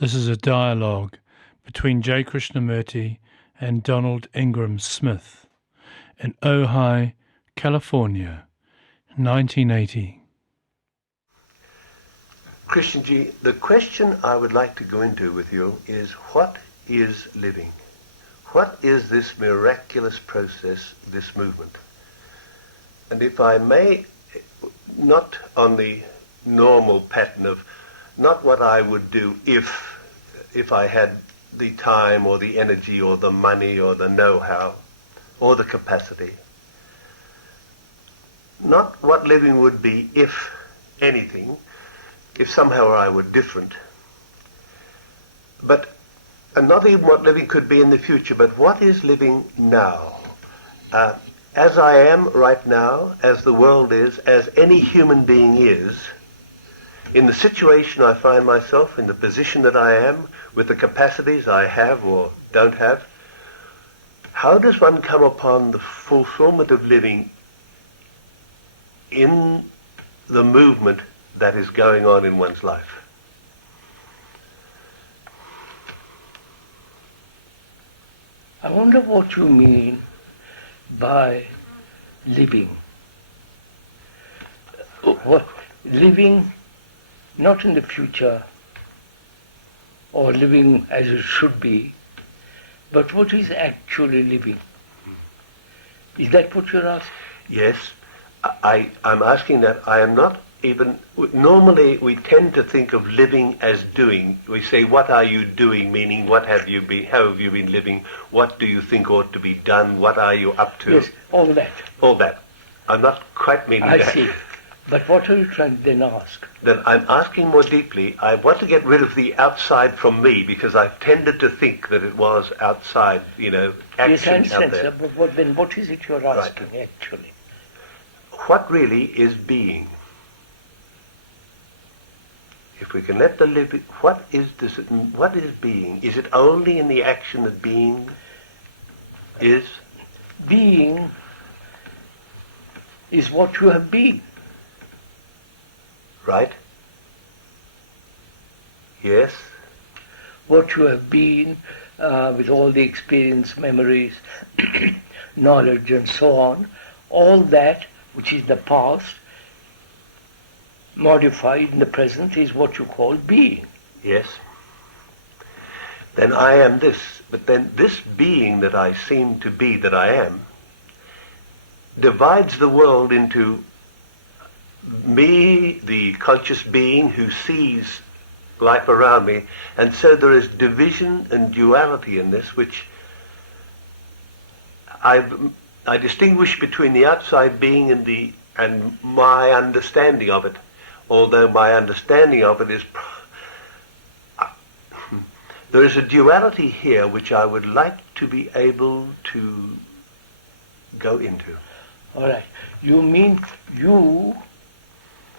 This is a dialogue between J. Krishnamurti and Donald Ingram Smith in Ojai, California, 1980. Krishnji, the question I would like to go into with you is, what is living? What is this miraculous process, this movement? And if I may, not on the normal pattern of, not what I would do if I had the time or the energy or the money or the know-how or the capacity. Not what living would be, if anything, if somehow I were different. And not even what living could be in the future, but what is living now? As I am right now, as the world is, as any human being is, in the situation I find myself, in the position that I am, with the capacities I have or don't have, how does one come upon the fulfillment of living in the movement that is going on in one's life? I wonder what you mean by living. What living, not in the future, or living as it should be, but what is actually living? Is that what you're asking? Yes, I'm asking that. I am not even, normally we tend to think of living as doing. We say, what are you doing? Meaning, what have you been, how have you been living? What do you think ought to be done? What are you up to? Yes, all that. All that. I'm not quite meaning that. I see. But what are you trying to then ask? Then I'm asking more deeply. I want to get rid of the outside from me, because I've tended to think that it was outside, action yes, out there. But then what is it you're asking, actually? What really is being? If we can let the living, what is being? Is it only in the action that being is? Being is what you have been. Right? Yes? What you have been, with all the experience, memories, knowledge and so on, all that which is the past, modified in the present, is what you call being. Yes. Then I am this. But then this being that I seem to be, that I am, divides the world into me, the conscious being who sees life around me, and so there is division and duality in this, which I distinguish between the outside being and my understanding of it, although my understanding of it is there is a duality here which I would like to be able to go into. All right. You mean you,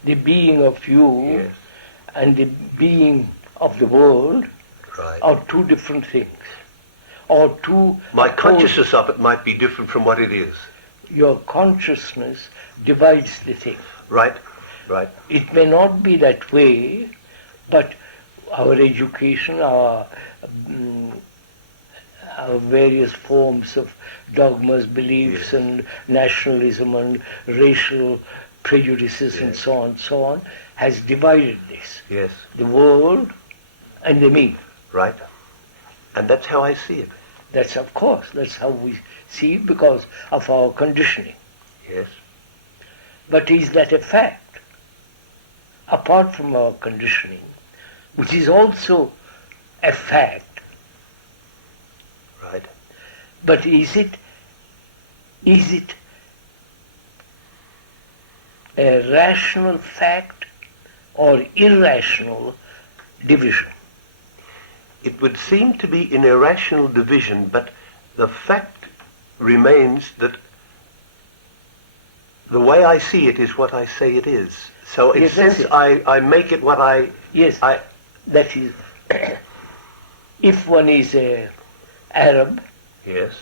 the being of you, Yes. and the being of the world, Right. are two different things. Or two... My consciousness of it might be different from what it is. Your consciousness divides the thing. Right? Right. It may not be that way, but our education, our various forms of dogmas, beliefs, Yes. and nationalism and racial prejudices and Yes. so on, has divided this. Yes. The world and the me. Right? And that's how I see it. That's how we see it because of our conditioning. Yes. But is that a fact? Apart from our conditioning, which is also a fact, Right. but is it a rational fact or irrational division? It would seem to be an irrational division, but the fact remains that the way I see it is what I say it is. So in a Yes, that's sense, it. I make it what I... Yes, I that is, if one is a Arab, yes.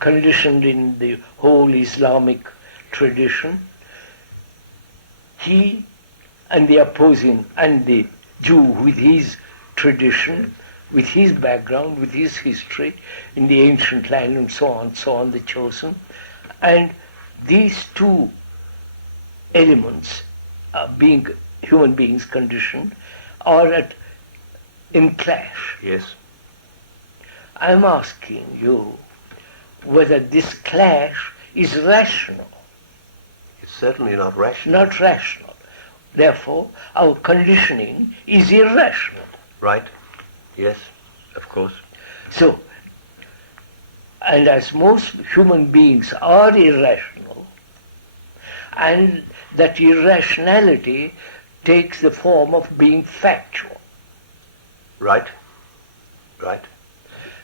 conditioned in the whole Islamic tradition, he and the opposing, and the Jew with his tradition, with his background, with his history in the ancient land and so on, the chosen. And these two elements, being human beings' condition, are in clash. Yes. I'm asking you whether this clash is rational. It's certainly not rational. Not rational. Therefore, our conditioning is irrational. Right? Yes, of course. So, and as most human beings are irrational, and that irrationality takes the form of being factual. Right? Right.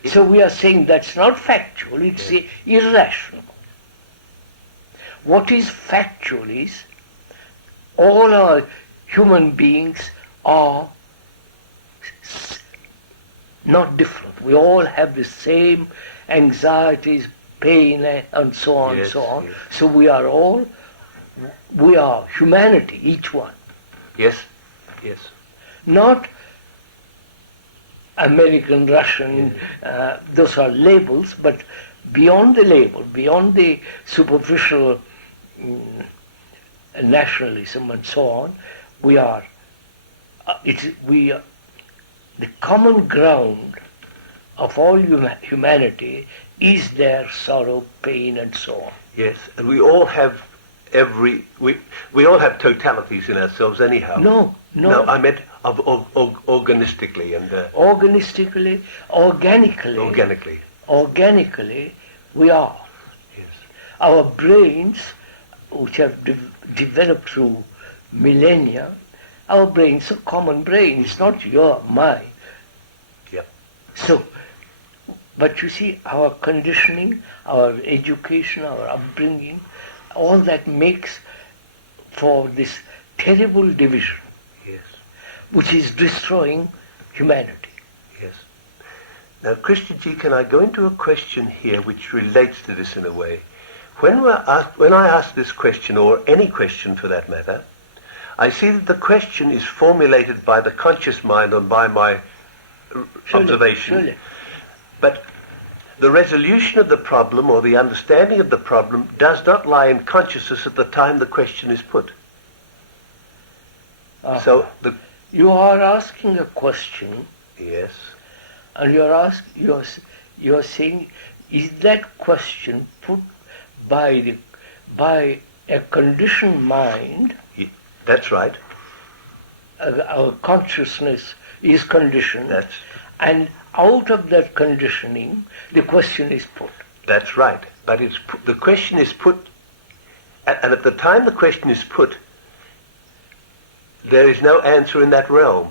So we are saying that's not factual, it's irrational. What is factual is all our human beings are not different. We all have the same anxieties, pain, and so on, Yes, so on. yes. So we are humanity, each one. Yes, yes. Not American, Russian, those are labels, but beyond the label, beyond the superficial nationalism and so on, we are the common ground of all humanity is their sorrow, pain, and so on. Yes, and we all have we all have totalities in ourselves anyhow. No. No, I meant organistically and Organistically, organically, we are. yes, Our brains, which have developed through millennia, our brains are common brains, it's not your, mine. yeah, So, but you see, our conditioning, our education, our upbringing, all that makes for this terrible division, yes, which is destroying humanity. yes. Now, Christian G, can I go into a question here which relates to this in a way? When I ask this question, or any question for that matter, I see that the question is formulated by the conscious mind and by my observation. Surely. But the resolution of the problem or the understanding of the problem does not lie in consciousness at the time the question is put. So You are asking a question, yes, and you're saying, is that question put by a conditioned mind? that's right. Our consciousness is conditioned, That's and out of that conditioning, the question is put. That's right. But the question is put, and at the time the question is put, there is no answer in that realm.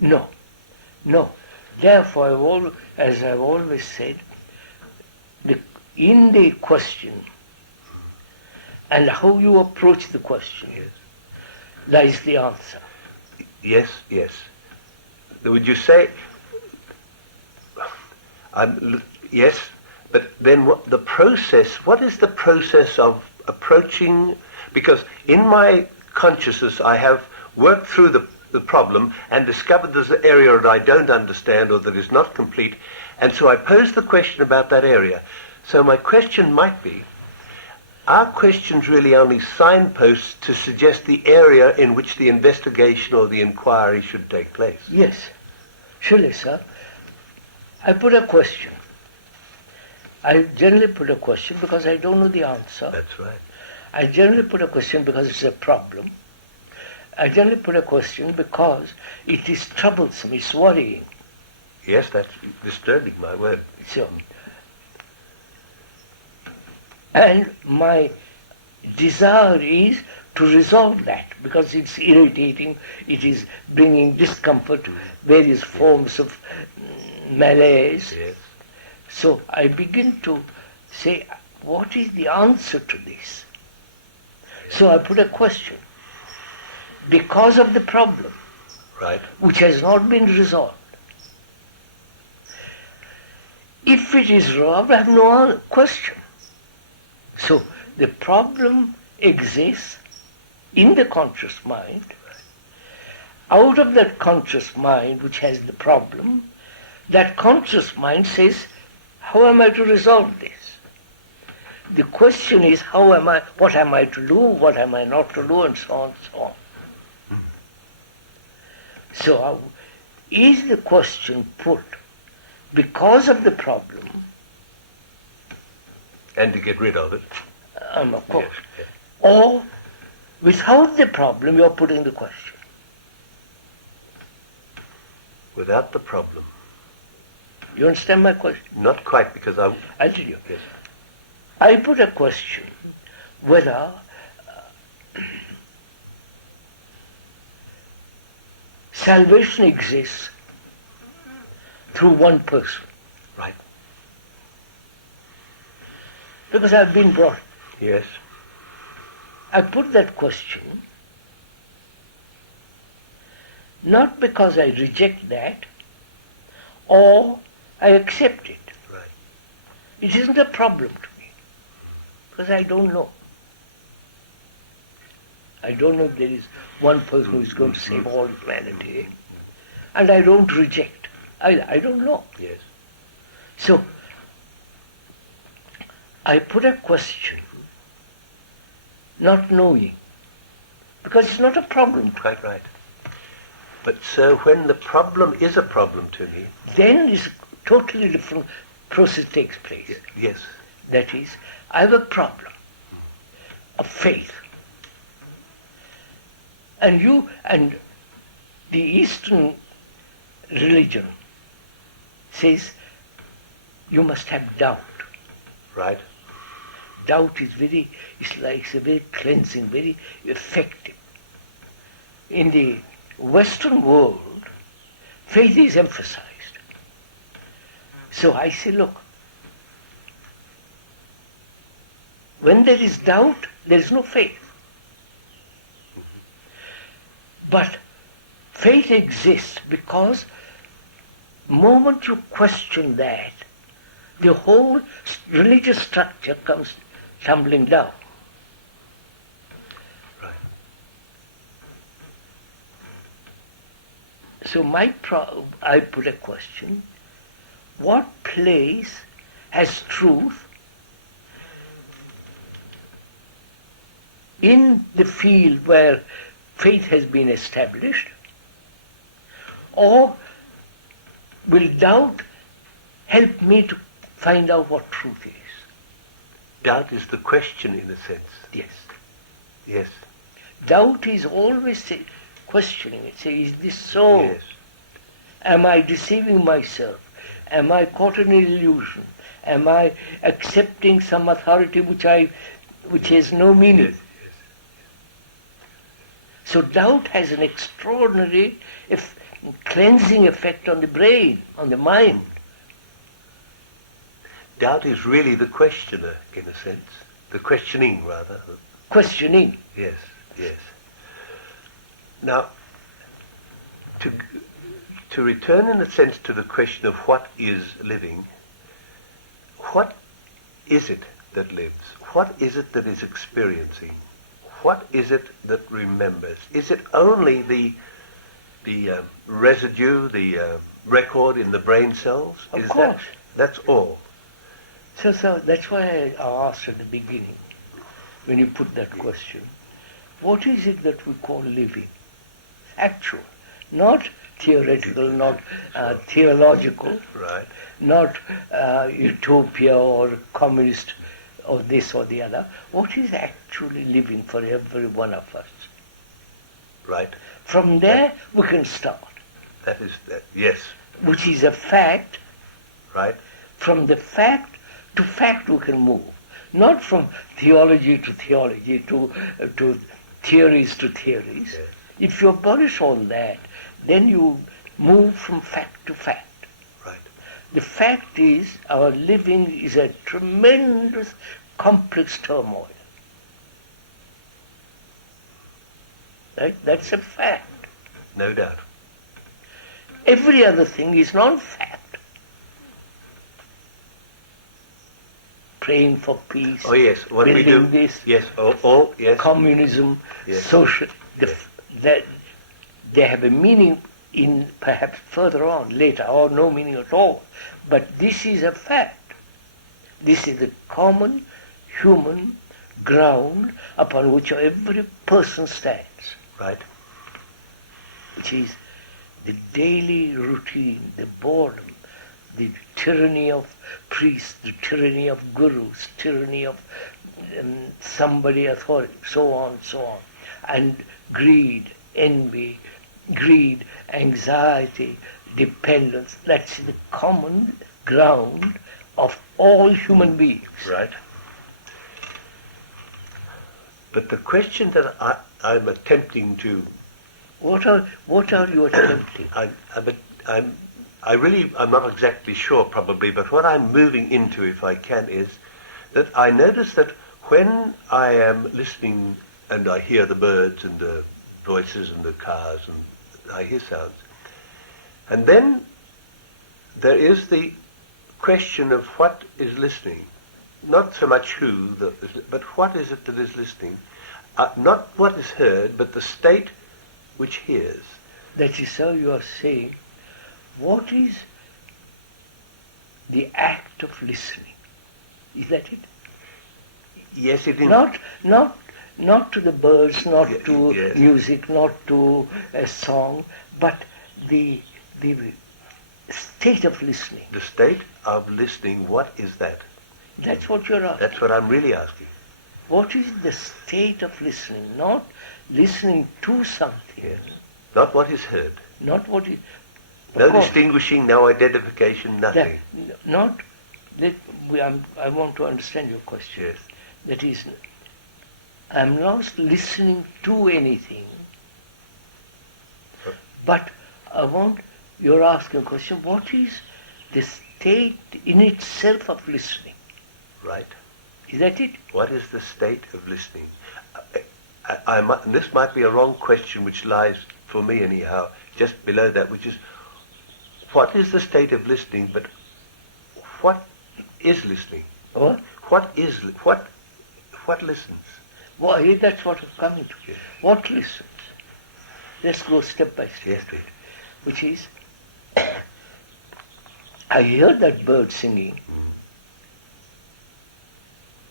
No. Therefore, as I've always said, in the question and how you approach the question lies the answer. Yes, yes. Would you say, yes, but then what is the process of approaching, because in my consciousness I have worked through the problem and discovered there's an area that I don't understand or that is not complete, and so I pose the question about that area. So my question might be, are questions really only signposts to suggest the area in which the investigation or the inquiry should take place? Yes, surely, sir. I put a question. I generally put a question because I don't know the answer. That's right. I generally put a question because it's a problem. I generally put a question because it is troublesome, it's worrying. Yes, that's disturbing, my word. So, and my desire is to resolve that because it's irritating, it is bringing discomfort, various forms of malaise. Yes. So I begin to say, what is the answer to this? So I put a question. Because of the problem, Right. which has not been resolved, if it is resolved, I have no question. So the problem exists in the conscious mind. out of that conscious mind which has the problem, that conscious mind says, how am I to resolve this? The question is, what am I to do, what am I not to do, and so on and so on. So, is the question put because of the problem? And to get rid of it. Of course. Yes. Or, without the problem, you're putting the question. Without the problem. You understand my question? Not quite, because I'll tell you. Yes. I put a question whether salvation exists through one person. Right. Because I've been brought. Yes. I put that question not because I reject that or I accept it. Right. It isn't a problem to me because I don't know. I don't know if there is one person who is going to save all humanity, and I don't reject. I don't know. Yes. So, I put a question, not knowing, because it's not a problem. Quite right. But so when the problem is a problem to me, Then this totally different process takes place. yes, That is, I have a problem of faith. And the Eastern religion says you must have doubt. right, Doubt is very cleansing, very effective. In the Western world, faith is emphasized. So I say, look, when there is doubt, there is no faith. But faith exists because the moment you question that, the whole religious structure comes tumbling down. right, So I put a question, what place has truth in the field where faith has been established, or will doubt help me to find out what truth is? doubt is the question in a sense. Yes. Yes, Doubt is always questioning it. Say, is this so? yes, Am I deceiving myself? Am I caught in an illusion? Am I accepting some authority which has no meaning? yes, So doubt has an extraordinary cleansing effect on the brain, on the mind. Doubt is really the questioner in a sense, the questioning rather. Questioning. Yes, yes. Now, to return in a sense to the question of what is living, what is it that lives? What is it that is experiencing? What is it that remembers? Is it only the residue, the record in the brain cells? Of course. That's all? So that's why I asked at the beginning, when you put that question, what is it that we call living? Actual, not theoretical, not theological, Right, not utopia or communist or this or the other. What is actually living for every one of us? right. From there we can start, That is that. Yes, which is a fact. right. From the fact to fact we can move, not from theology to theology, to theories to theories. Yes. If you abolish all that, then you move from fact to fact. Right. The fact is our living is a tremendous complex turmoil. Right? That's a fact. No doubt. Every other thing is non-fact. Praying for peace, Oh yes, what do we do? building this, Yes, all yes. communism, Yes. social, that They have a meaning in perhaps further on, later, or no meaning at all. But this is a fact. This is the common human ground upon which every person stands. Right. Which is the daily routine, the boredom, the tyranny of priests, the tyranny of gurus, tyranny of somebody authority, so on, so on. And greed, envy, anxiety, dependence. That's the common ground of all human beings. Right. But the question that I'm attempting to... What are you attempting? I'm not exactly sure probably, but what I'm moving into, if I can, is that I notice that when I am listening and I hear the birds and the voices and the cars and I hear sounds, and then there is the question of what is listening, not so much who, but what is it that is listening, not what is heard, but the state which hears. That is how you are saying, what is the act of listening? Is that it? Yes, it is. Not to the birds, not to yes. music, not to a song, but the state of listening. The state of listening, what is that? That's what you're asking. That's what I'm really asking. What is the state of listening? Not listening to something. Yes. Not what is heard. Not what is... No distinguishing, no identification, nothing. I want to understand your question. Yes. That is, I'm not listening to anything, but you're asking a question, what is the state in itself of listening? Right. Is that it? What is the state of listening? And this might be a wrong question, which lies, for me anyhow, just below that, which is, what is the state of listening, but what is listening? What? What listens? Well, that's what I'm coming to. Yes. What listens? Let's go step by step. Yes, please. Which is, I heard that bird singing.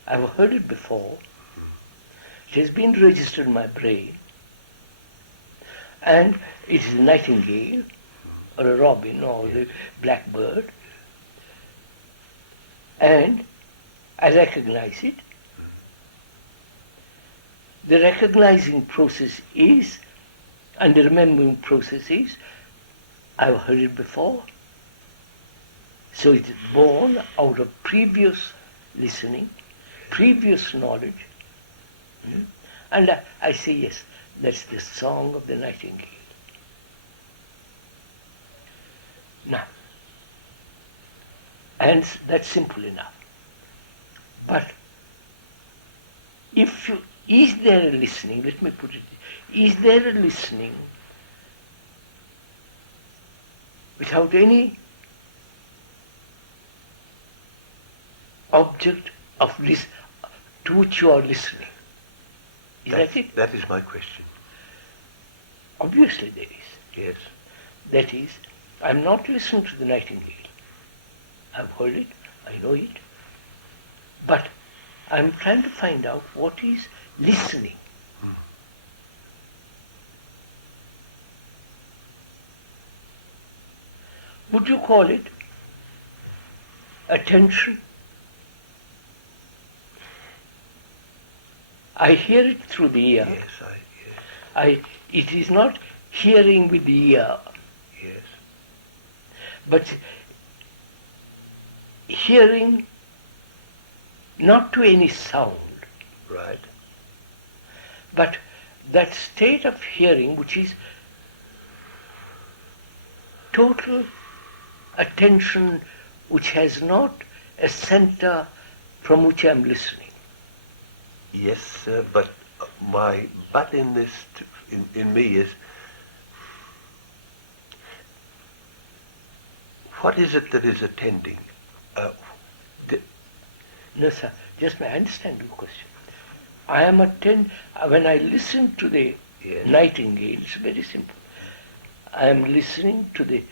I've heard it before. It has been registered in my brain. And it is a nightingale, or a robin, or a blackbird. And I recognize it. The recognizing process is, and the remembering process is, I've heard it before. So it is born out of previous listening, previous knowledge. And I say, yes, that's the song of the nightingale. Now, and that's simple enough. But is there a listening, let me put it, is there a listening without any object of to which you are listening? Is that it? That is my question. Obviously there is. Yes. That is, I'm not listening to the nightingale. I've heard it, I know it. But I'm trying to find out what is listening. Would you call it attention? I hear it through the ear. Yes, it is not hearing with the ear. Yes. But hearing not to any sound. Right. But that state of hearing which is total attention, which has not a center from which I'm listening. Yes, sir, but my but in this, in me is, what is it that is attending? No, sir, just I understand your question. I am when I listen to the nightingale, it's very simple. I am listening to the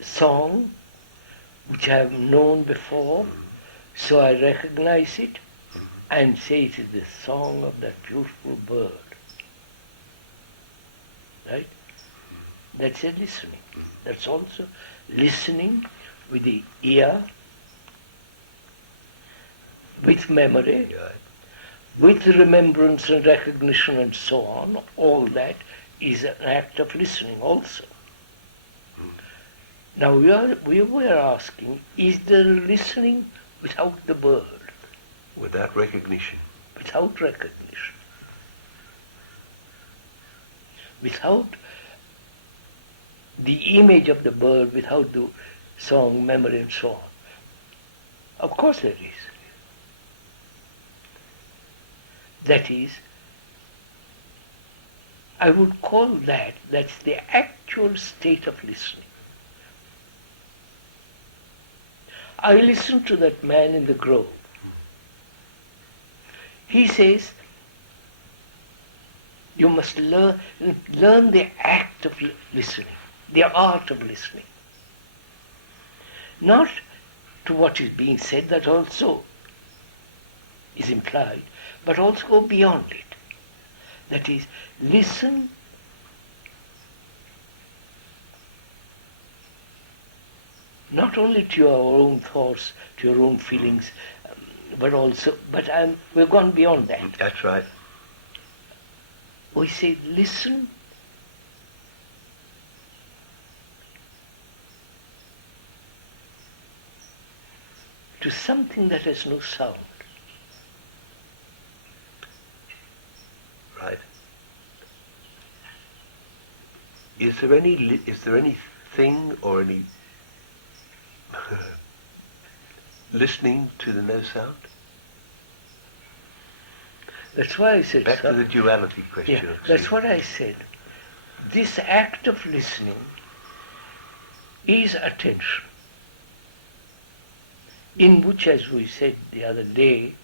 song which I have known before, so I recognize it and say it is the song of that beautiful bird. Right? That's a listening. That's also listening with the ear, with memory, with remembrance and recognition and so on. All that is an act of listening also. Now we were asking, is there listening without the bird? Without recognition. Without recognition. Without the image of the bird, without the song, memory and so on. Of course there is. That is, I would call that's the actual state of listening. I listened to that man in the grove. He says, you must learn the act of listening, the art of listening. Not to what is being said, that also is implied, but also go beyond it. That is, listen not only to your own thoughts, to your own feelings, but we've gone beyond that. That's right. We say, listen to something that has no sound. Right. Is there anything or any listening to the no sound? That's why I said... Back to the duality question. Yeah, that's what I said. This act of listening is attention, in which, as we said the other day,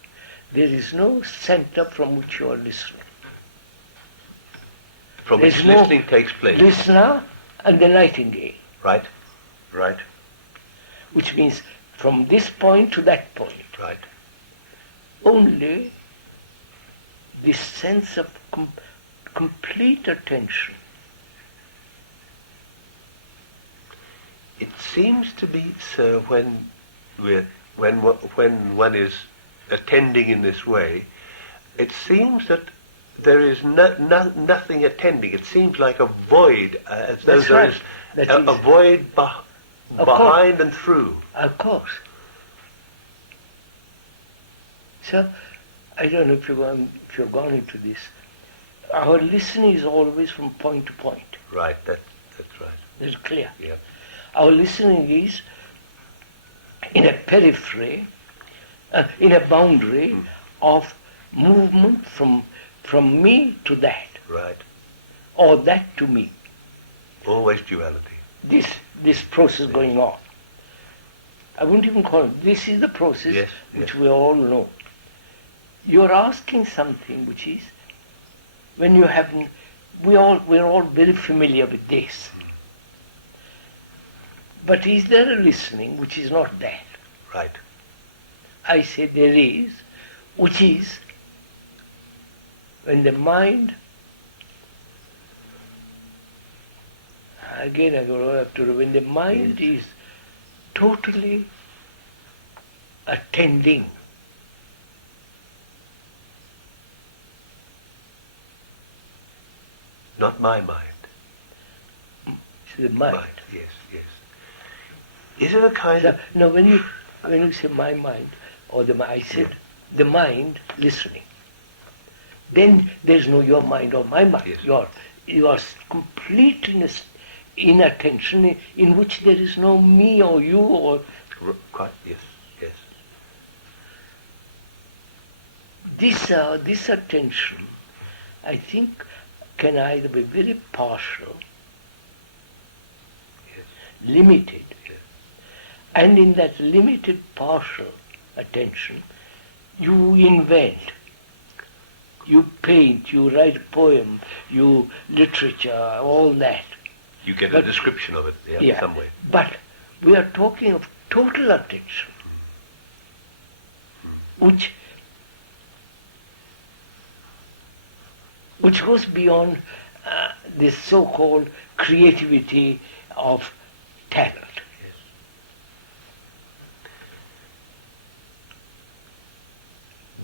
there is no center from which you are listening. From which listening takes place. Listener and the nightingale. Right, right. Which means from this point to that point. Right. Only this sense of complete attention. It seems to be so when one is attending in this way, it seems that there is nothing attending. It seems like a void, as though there is a void behind and through. Of course. So, I don't know if you've gone into this. Our listening is always from point to point. Right, that's right. That's clear. Yeah. Our listening is in a periphery, in a boundary of movement from me to that. Right. Or that to me. Always duality. This process going on. I wouldn't even call it, this is the process which we all know. You're asking something which is, when you haven't, we're all very familiar with this. But is there a listening which is not that? Right. I say there is, which is when the mind, again I go back to when the mind is totally attending. Not my mind. It's the mind. Yes, yes. Is it a kind of... No, when you say my mind, or I said the mind listening, then there's no your mind or my mind. Yes. You are completely in attention in which there is no me or you or... Quite, yes, yes. This attention, I think, can either be very partial, limited, and in that limited partial attention, you invent, you paint, you write a poem, you literature, all that. You get a But- description of it, yeah, Yeah. some way. But we are talking of total attention, which goes beyond this so-called creativity of talent.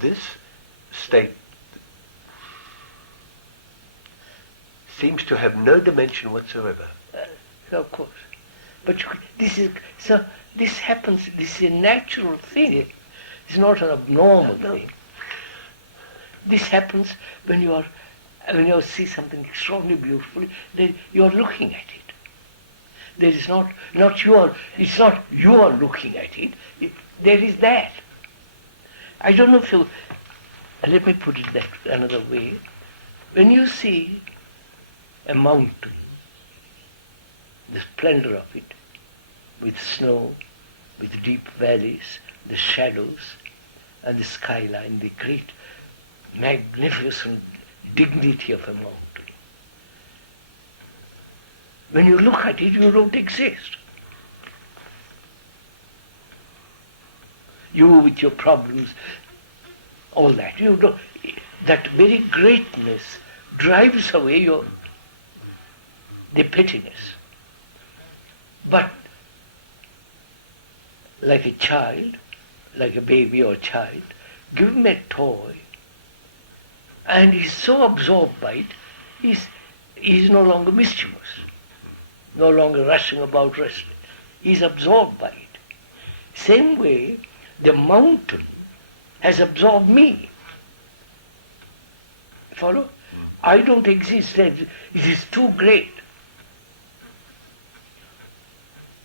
This state seems to have no dimension whatsoever. Of course. But this happens, this is a natural thing. It's not an abnormal thing. This happens when you see something extraordinarily beautiful, then you are looking at it. There is it's not you are looking at it, there is that. I don't know if you, let me put it that another way. When you see a mountain, the splendor of it, with snow, with deep valleys, the shadows, and the skyline, the great magnificent dignity of a mountain. When you look at it, you don't exist. You with your problems, all that. You don't, that very greatness drives away the pettiness. But like a child, like a baby or child, give him a toy, and he's so absorbed by it, he's no longer mischievous, no longer rushing about restless. He's absorbed by it. Same way, the mountain has absorbed me. Follow? I don't exist. It is too great.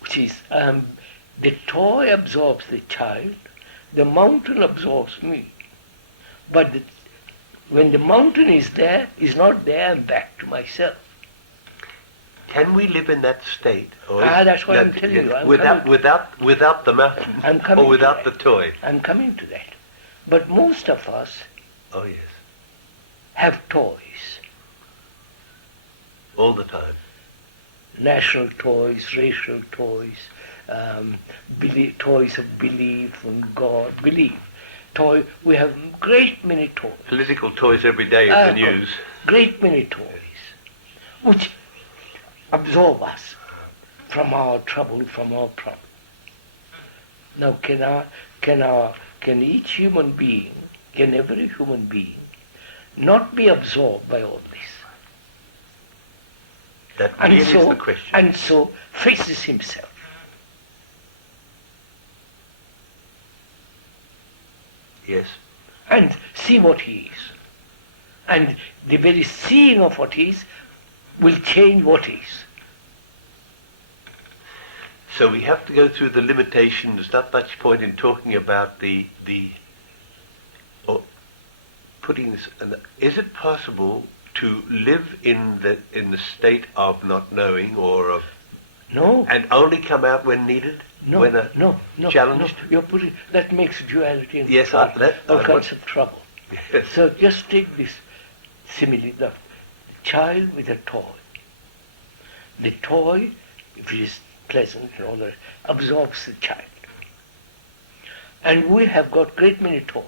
Which is, the toy absorbs the child, the mountain absorbs me. But when the mountain is not there, I'm back to myself. Can we live in that state? Or That's what I'm telling you. Without the mountain, I'm coming or without to the that. toy? I'm coming to that. But most of us Oh yes, have toys. all the time. National toys, racial toys, toys of belief in God, belief. We have great many toys. Political toys every day in the news. Great many toys, which absorb us from our trouble, from our problem. Now, can each human being, can every human being, not be absorbed by all this? That really is the question. And so faces himself. Yes. And see what he is. And the very seeing of what he is will change what is. So we have to go through the limitations. There's not much point in talking about putting this. Is it possible to live in the state of not knowing or of No. and only come out when needed? When challenged? No. You're putting, that makes duality and Yes, all I kinds of trouble. Yes. So just take this simile, the child with a toy. The toy, if it is pleasant and all that, absorbs the child. And we have got great many toys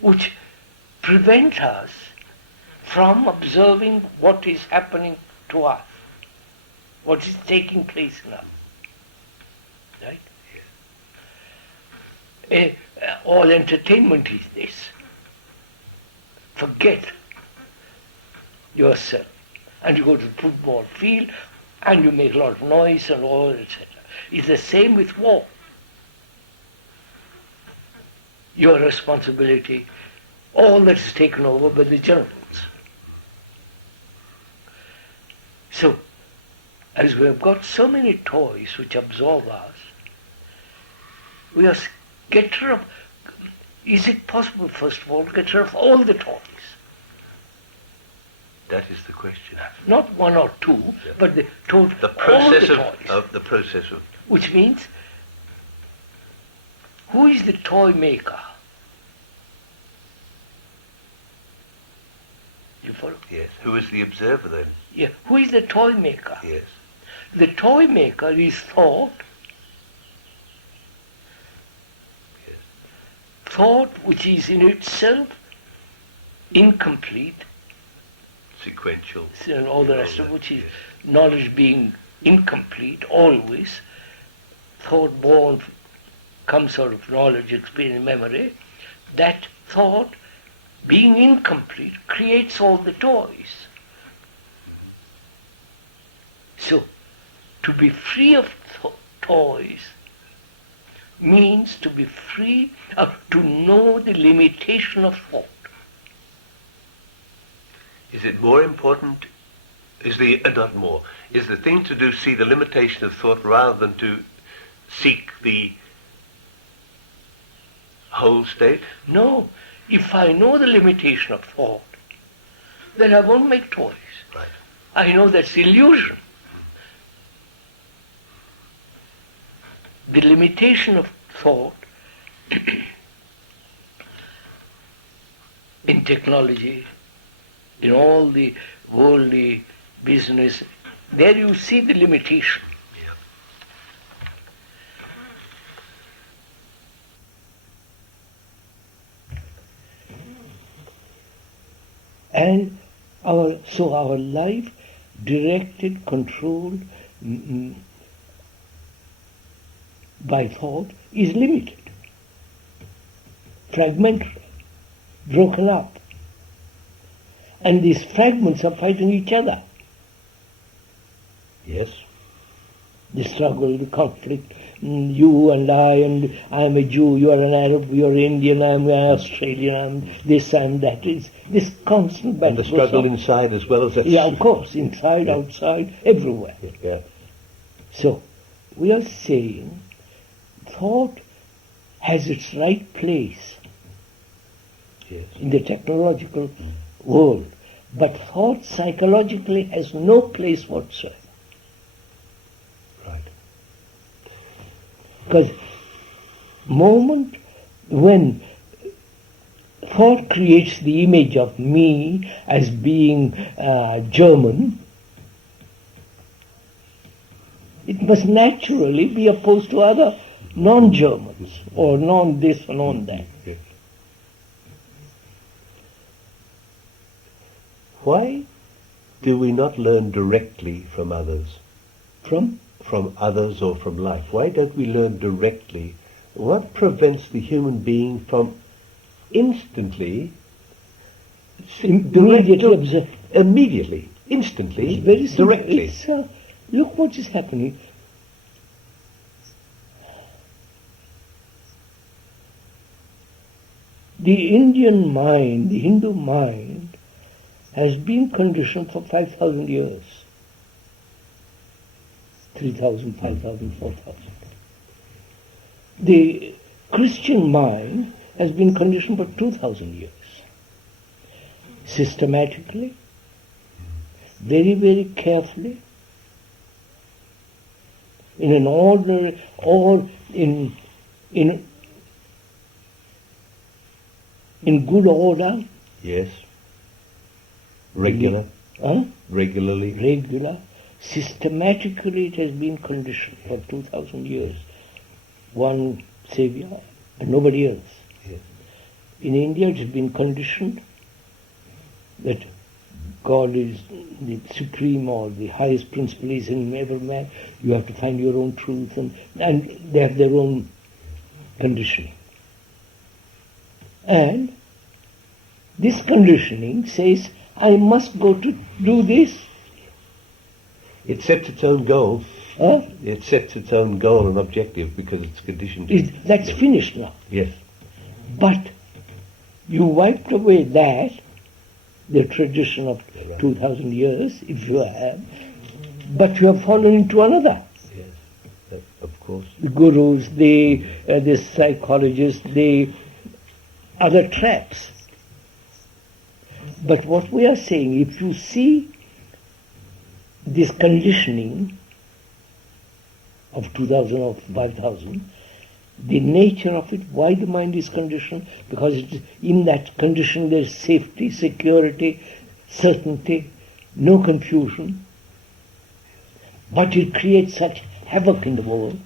which prevent us from observing what is happening to us, what is taking place in us. Right? All entertainment is this. Forget yourself. And you go to the football field and you make a lot of noise and all, etc. It's the same with war. Your responsibility, all that is taken over by the generals. So, as we have got so many toys which absorb us, we are get rid of, is it possible, first of all, to get rid of all the toys? That is the question. Not one or two, but The all process the toys. of the process of Which means, who is the toy maker? You follow? yes. Who is the observer then? Yeah. Who is the toy maker? Yes. The toy maker is thought. Yes. Thought which is in itself incomplete, Sequential. and all the rest of that, which is yes. knowledge being incomplete always. Thought born comes out of knowledge, experience, memory. That thought being incomplete creates all the toys. So, to be free of toys means to be free, to know the limitation of thought. Is it more important, is the thing to do see the limitation of thought rather than to seek the whole state? No, if I know the limitation of thought, then I won't make toys. Right. I know that's illusion. The limitation of thought in technology, in all the worldly business, there you see the limitation. And our life, directed, controlled by thought, is limited, fragmentary, broken up. And these fragments are fighting each other. Yes. The struggle, the conflict, you and I'm a Jew, you are an Arab, you are Indian, I'm an Australian, I'm this, I'm that. It's this constant battle. And the struggle inside as well as that. Yeah, of course, inside, outside, everywhere. Yeah. So, we are saying thought has its right place in the technological world, but thought psychologically has no place whatsoever. Right. Because moment when thought creates the image of me as being German, it must naturally be opposed to other non-Germans, or non-this or non-that. Yes. Why do we not learn directly from others? From Others or from life? Why don't we learn directly? What prevents the human being from instantly, immediately, instantly, It's very simple. directly? Look what is happening. The Indian mind, the Hindu mind, has been conditioned for 5,000 years. 3,000, 5,000, 4,000. The Christian mind has been conditioned for 2,000 years. Systematically, very, very carefully, in an ordinary, or in good order. Yes. Regular. Regularly. Regular. Systematically it has been conditioned for 2,000 years. One savior and nobody else. Yes. In India it has been conditioned that God is the supreme or the highest principle is in every man. You have to find your own truth, and they have their own conditioning. And this conditioning says, I must go to do this. It sets its own goal. Huh? It sets its own goal and objective because it's conditioned. That's finished now. Yes. But you wiped away that, the tradition of 2,000 years, if you have, but you have fallen into another. Yes, of course. The gurus, the psychologists, the other traps. But what we are saying, if you see this conditioning of 2,000 or 5,000, the nature of it, why the mind is conditioned, because in that condition there is safety, security, certainty, no confusion, but it creates such havoc in the world.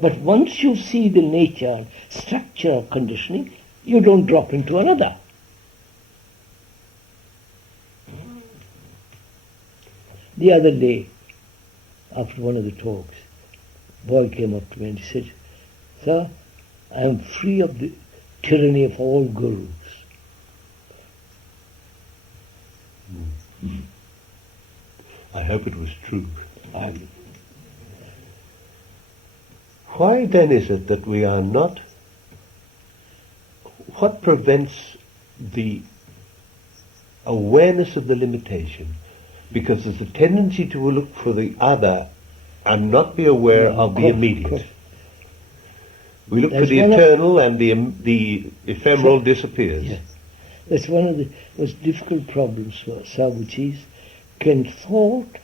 But once you see the nature, structure of conditioning, you don't drop into another. The other day, after one of the talks, a boy came up to me and he said, "Sir, I am free of the tyranny of all gurus." I hope it was true. I Why then is it that we are not... What prevents the awareness of the limitation? Because there's a tendency to look for the other and not be aware of the immediate. We look for the eternal and the ephemeral disappears. Yes. That's one of the most difficult problems for us, which is, can thought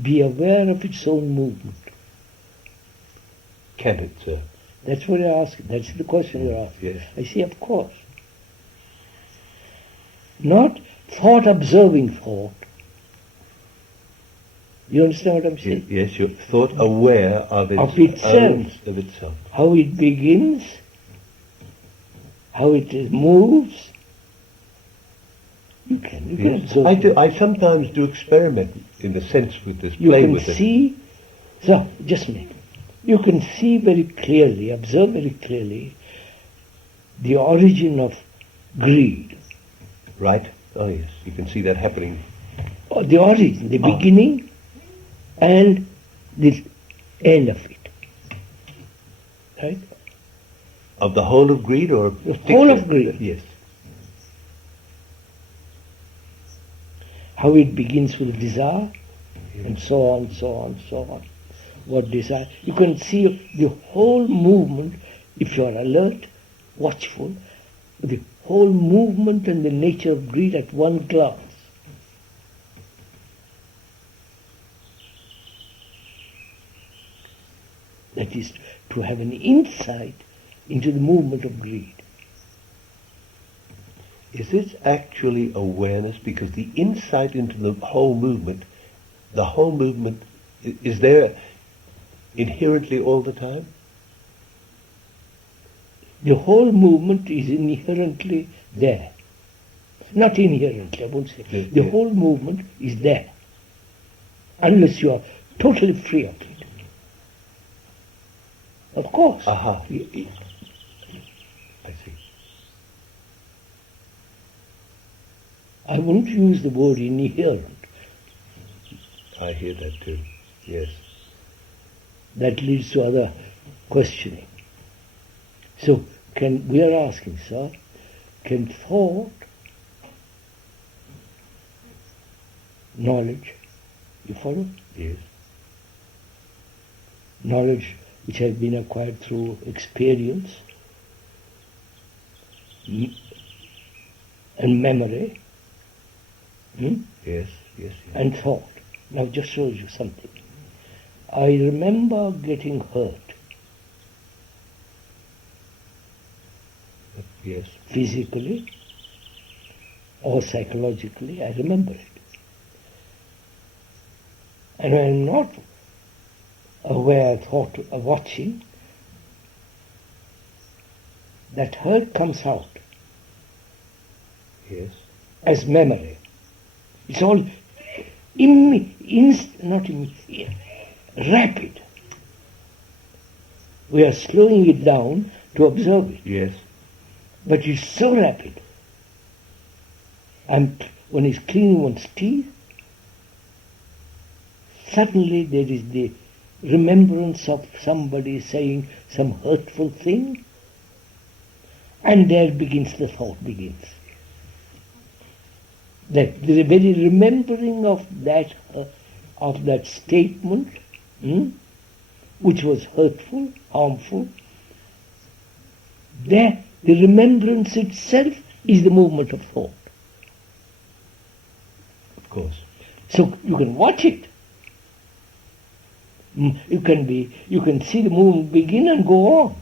be aware of its own movement? Can it, sir? That's what you're asking. That's the question you're asking. Yes. I say, of course. Not thought observing thought. You understand what I'm saying? Yes, your thought aware of itself. Of itself. How it begins, how it moves. You can Yes. observe. I sometimes do experiment in a sense with this, You play can with it. see, so just a minute. You can see very clearly, observe very clearly, the origin of greed. Right? Oh yes, you can see that happening. Or the origin, the beginning and the end of it. Right? Of the whole of greed or The whole of greed. Yes. How it begins with desire, and so on, so on, so on. What desire? You can see the whole movement, if you are alert, watchful, the whole movement and the nature of greed at one glance. That is to have an insight into the movement of greed. Is this actually awareness? Because the insight into the whole movement is there inherently all the time? The whole movement is inherently there. Not inherently, I won't say. Yes, The yes. whole movement is there. Unless you are totally free of it. Of course. Aha. I see. I won't use the word inherent. I hear that too. Yes. That leads to other questioning. So, we are asking, sir, can thought, knowledge, you follow? Yes. Knowledge which has been acquired through experience and memory Yes. Yes. and thought. Now just shows you something. I remember getting hurt Yes. physically or psychologically. I remember it. And I am not aware, thought, watching, that hurt comes out Yes. as memory. It's all rapid. We are slowing it down to observe it, Yes. but it's so rapid. And when he's cleaning one's teeth, suddenly there is the remembrance of somebody saying some hurtful thing, and there begins the thought begins. That the very remembering of that statement, which was hurtful, harmful, the remembrance itself is the movement of thought. Of course. So you can watch it. You can see the movement begin and go on.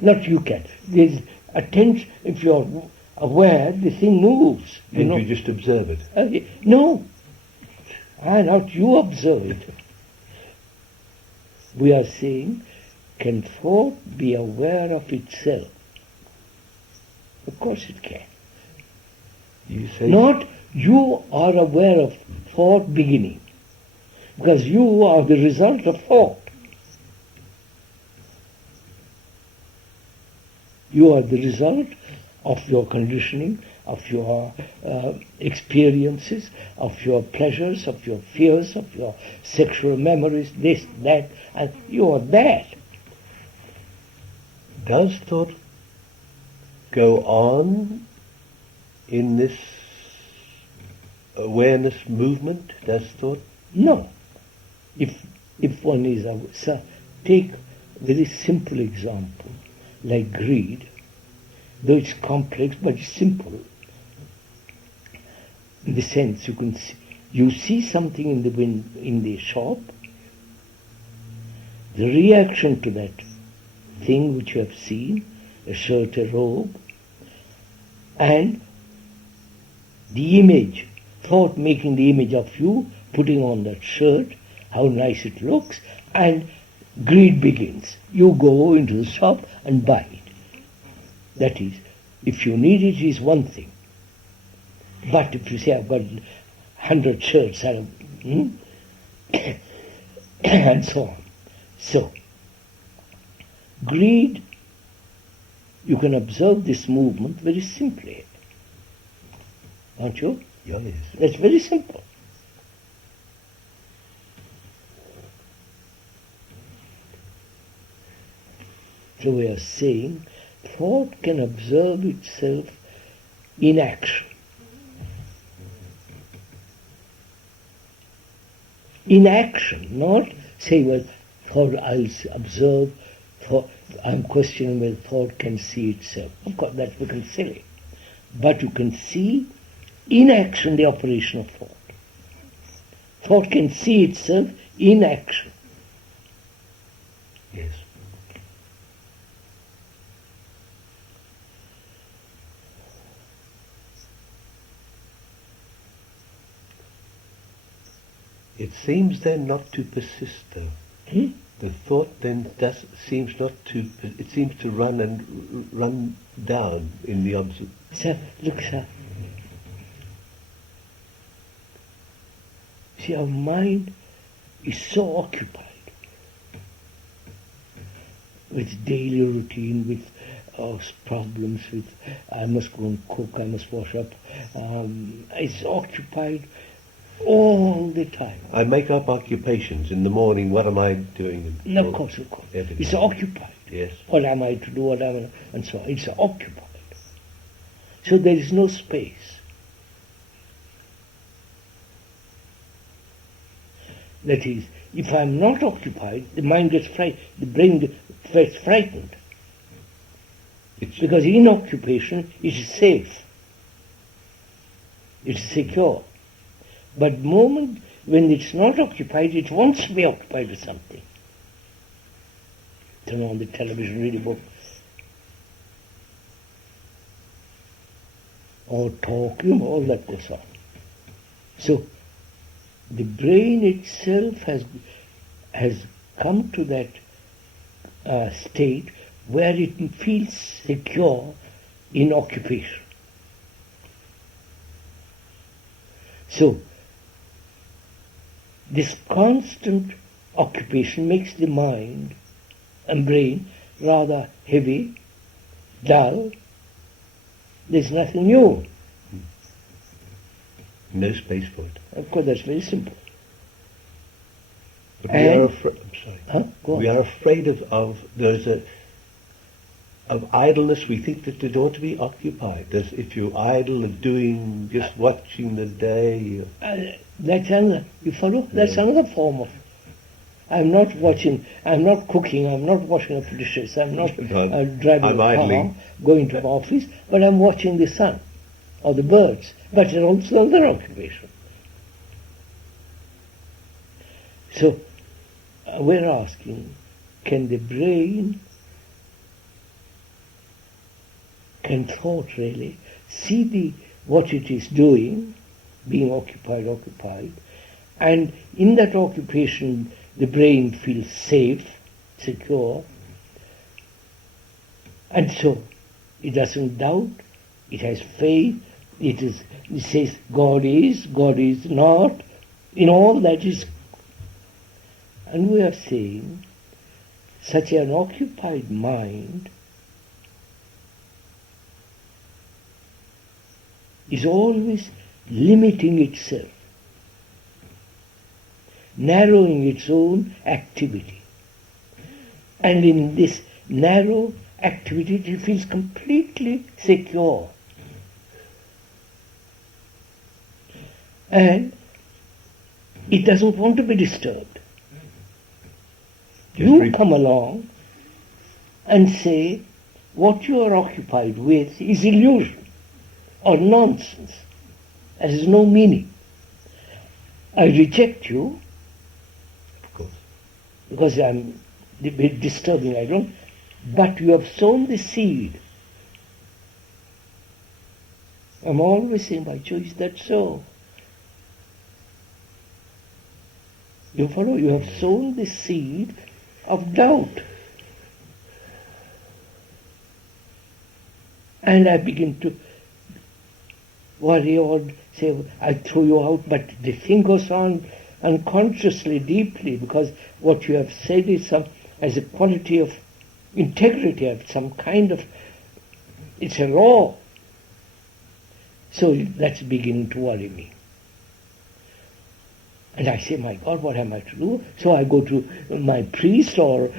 Not you can. There's attention. If you're aware, the thing moves. And you just observe it. No. Not you observe it. We are saying, can thought be aware of itself? Of course it can. You say Not you are aware of thought beginning, because you are the result of thought. You are the result of your conditioning, of your experiences, of your pleasures, of your fears, of your sexual memories, this, that, and you are that. Does thought go on in this awareness movement? Does thought? No. If one is, take a very simple example, like greed, though it's complex, but it's simple. In the sense you see something in the shop, the reaction to that thing which you have seen, a shirt, a robe, and the image, thought making the image of you, putting on that shirt, how nice it looks, and greed begins. You go into the shop and buy it. That is, if you need it, is one thing. But if you say, I've got 100 shirts, and so on. So, greed, you can observe this movement very simply. Aren't you? Yes. That's very simple. So we are saying thought can observe itself in action. In action, not say, well, thought I'll observe, thought, I'm questioning whether thought can see itself. Of course, that's become silly. But you can see in action the operation of thought. Thought can see itself in action. Yes. It seems then not to persist, though. The thought then seems to run down in the observation. Sir, look, sir. See, our mind is so occupied with daily routine, with problems, with I must go and cook, I must wash up. It's occupied all the time. I make up occupations in the morning. What am I doing? No, of course. It's occupied. Yes. What am I to do? What am I? And so on. It's occupied. So there is no space. That is, if I am not occupied, the mind gets frightened, the brain gets frightened. Because in occupation it is safe. It's secure. But the moment when it's not occupied, it wants to be occupied with something. Turn on the television, read a book. Or talk, all that goes on. So, the brain itself has come to that state where it feels secure in occupation. So, this constant occupation makes the mind and brain rather heavy, dull. There's nothing new. No space for it. Of course, that's very simple. But we are afraid. I'm sorry. We are afraid of idleness. We think that it ought to be occupied. If you're idle of doing, just watching the day. That's another. You follow? That's another form of. I'm not watching. I'm not cooking. I'm not washing up dishes. I'm not driving a car, going to the office. But I'm watching the sun or the birds. But it's also another occupation. So we're asking, can the brain can thought really see what it is doing, being occupied, and in that occupation the brain feels safe, secure, and so it doesn't doubt, it has faith, it says God is not, in all that is. And we are saying such an occupied mind is always limiting itself, narrowing its own activity. And in this narrow activity it feels completely secure. And it doesn't want to be disturbed. You come along and say what you are occupied with is illusion or nonsense. There is no meaning. I reject you, of course, because I'm a bit disturbing, I don't, but you have sown the seed. I'm always saying, by choice, that's so. You follow? You have sown the seed of doubt. And I begin to worry or say, I throw you out, but the thing goes on unconsciously, deeply, because what you have said is as a quality of integrity, of some kind of, it's a law. So that's beginning to worry me. And I say, my God, what am I to do? So I go to my priest or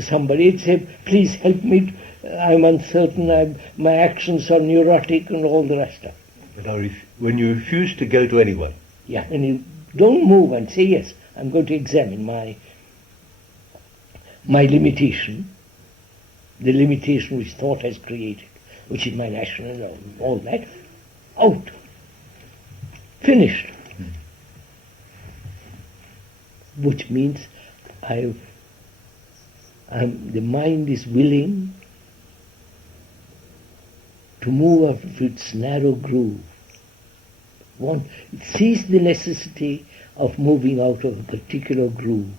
somebody and say, please help me, I'm uncertain, my actions are neurotic and all the rest of it. But when you refuse to go to anyone? Yeah, and you don't move and say, yes, I'm going to examine my limitation, the limitation which thought has created, which is my national, all that, out. Finished. Which means the mind is willing to move out of its narrow groove. It sees the necessity of moving out of a particular groove.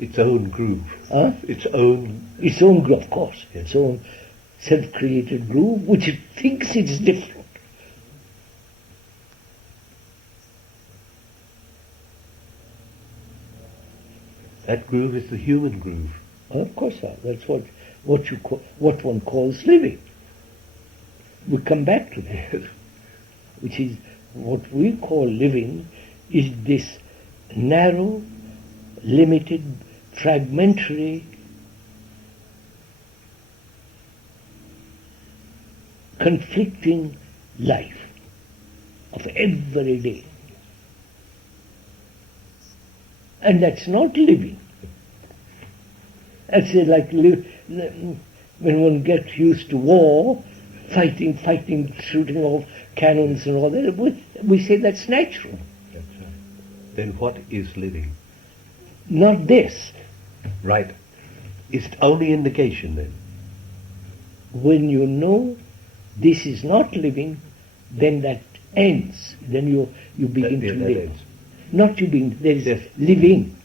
Its own groove. Huh? Its own groove, of course. Yes. Its own self-created groove, which it thinks it's different. That groove is the human groove. Of course, sir. That's what one calls living. We come back to that, which is what we call living is this narrow, limited, fragmentary, conflicting life of every day. And that's not living. That's like when one gets used to war, fighting, shooting off cannons and all that, we say that's natural. That's right. Then what is living? Not this. Right. It's only indication then. When you know this is not living, then that ends. Then you begin to live. Ends. Not you being, there is Yes. living.